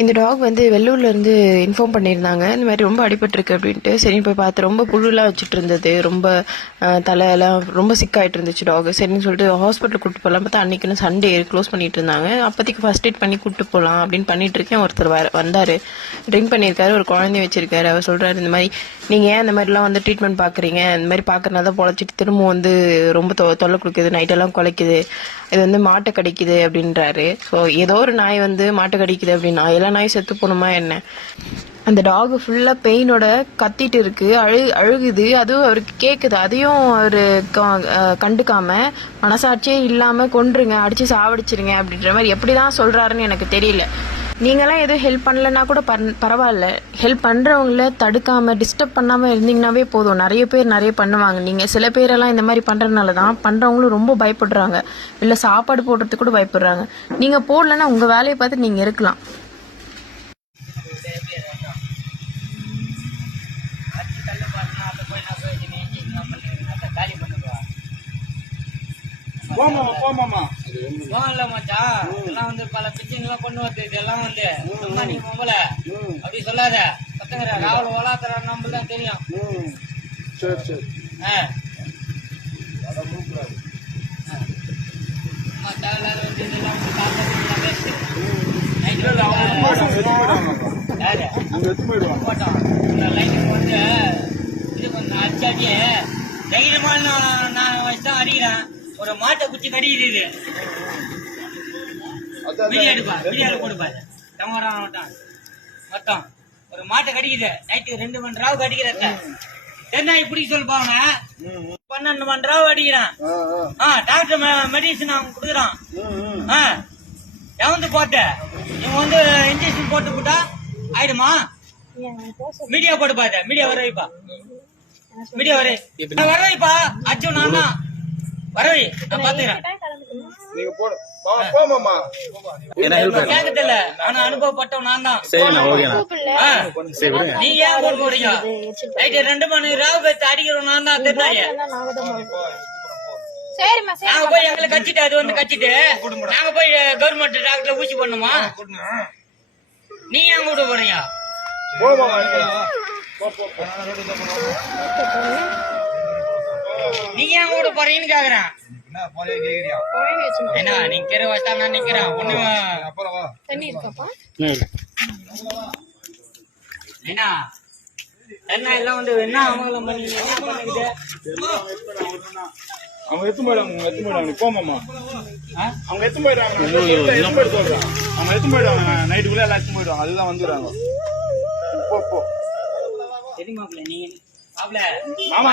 இந்த டாக் வந்து வெள்ளூர்லேருந்து இன்ஃபார்ம் பண்ணியிருந்தாங்க இந்த மாதிரி ரொம்ப அடிபட்டிருக்கு அப்படின்ட்டு. சரி போய் பார்த்து ரொம்ப புழுலாம் வச்சுட்டு இருந்தது, ரொம்ப தலையெல்லாம் ரொம்ப சிக்காயிட்டு இருந்துச்சு டாக். சரின்னு சொல்லிட்டு ஹாஸ்பிட்டல் கூப்பிட்டு போகலாம் பார்த்தா அன்றைக்கின்னு சண்டே க்ளோஸ் பண்ணிட்டு இருந்தாங்க. அப்போதைக்கு ஃபர்ஸ்ட் எய்ட் பண்ணி கூப்பிட்டு போகலாம் அப்படின்னு பண்ணிட்டு இருக்கேன். ஒருத்தர் வந்தார், ட்ரிங்க் பண்ணியிருக்காரு, ஒரு குழந்தைய வச்சிருக்காரு. அவர் சொல்கிறாரு இந்த மாதிரி நீங்கள் ஏன் இந்த மாதிரிலாம் வந்து ட்ரீட்மெண்ட் பார்க்குறீங்க, இந்த மாதிரி பார்க்கறனால தான் பொழைச்சிட்டு திரும்ப வந்து ரொம்ப தொல்லை கொடுக்குது, நைட்டெல்லாம் குலைக்குது, இது வந்து மாட்டை கடிக்குது அப்படின்றாரு. ஸோ ஏதோ ஒரு நாய் வந்து மாட்டை கடிக்குது அப்படின்னா எல்லா நாய் செத்து போகணுமா என்ன? அந்த டாக் ஃபுல்லாக பெயினோட கத்திட்டு இருக்கு, அழுகுது. அதுவும் அவருக்கு கேட்குது. அதையும் அவர் கண்டுக்காம மனசாட்சியே இல்லாமல் கொன்றுங்க, அடித்து சாவடிச்சிருங்க அப்படின்ற மாதிரி எப்படி தான் சொல்கிறாருன்னு எனக்கு தெரியல. நீங்களாம் எதுவும் ஹெல்ப் பண்ணலன்னா கூட பரவாயில்ல, ஹெல்ப் பண்ணுறவங்கள தடுக்காமல் டிஸ்டர்ப் பண்ணாமல் இருந்தீங்கன்னாவே போதும். நிறைய பேர் நிறைய பண்ணுவாங்க. நீங்கள் சில பேரெல்லாம் இந்த மாதிரி பண்ணுறதுனால தான் பண்ணுறவங்களும் ரொம்ப பயப்படுறாங்க, இல்லை சாப்பாடு போடுறதுக்கு கூட பயப்படுறாங்க. நீங்கள் போடலன்னா உங்கள் வேலையை பார்த்து நீங்கள் இருக்கலாம். பல பிரச்சனைலாம் கொண்டு வருது. இதெல்லாம் வந்து நீங்க பொம்பளை அப்படி சொல்லாத. பத்தங்கிற ராவல் ஓலாத்துற நம்மள தான் தெரியும். இது கொஞ்சம் அடிச்சாட்டியே தைரியமான நான் வச்சுதான் அடிக்கிறேன். ஒரு மாட்டை குச்சி கடிக்குது. வீடியோ போடுப்பா. மொத்தம் ஒரு மாட்டை கடிக்குது. நைட்டு 2 மணி ராவுக்கு அடிக்கிறத என்ன இப்படி சொல்லுப்பாங்க. 12 மணி ராவு அடிக்கிறான். டாக்டர் மெடிசன் அவங்க கொடுக்குறான். எவந்து போட்டு இவன் வந்து இன்ஜெக்ஷன் போட்டு போட்டா ஆயிடுமா? மீடியா போட்டு பாத்த. மீடியா வர வைப்பா. மீடியா வர வைப்பா. அச்சு நான் தான் வரவை நான் பாத்துக்கிறேன். ஆனா அனுபவப்பட்டவன் நான் தான். நீங்க ஏன் போட்டு போறீங்க? நைட்டு 2 மணி ராவு பேச்சு அடிக்கிறோம் நான் தான். தெரியாய நாங்க போய் எங்களை கச்சிட்டு அது வந்து கச்சிட்டு நாங்க போய் கவர்மெண்ட் டாக்டர்ல ஊசி பண்ணுமா? நீ ஏன் கூட்டு போறீங்க? நீங்க ஏன் கூட போறீங்கன்னு கேக்குறேன். என்ன நீங்க தெரு வச்சா நான் நிக்கிறேன். ஒண்ணு என்ன என்ன எல்லாம் வந்து என்ன அவங்களும் பண்ணுது. அவங்க எத்து போயிடுவாங்க. போமாமா அவங்க எத்து போயிடுவாங்க. அவங்க எத்து போயிடுவாங்க. நைட்டுக்குள்ள எல்லாம் எத்து போயிடுவாங்க. அதுதான் வந்துடுறாங்க. தெரியுமாப்ல நீங்க மாமா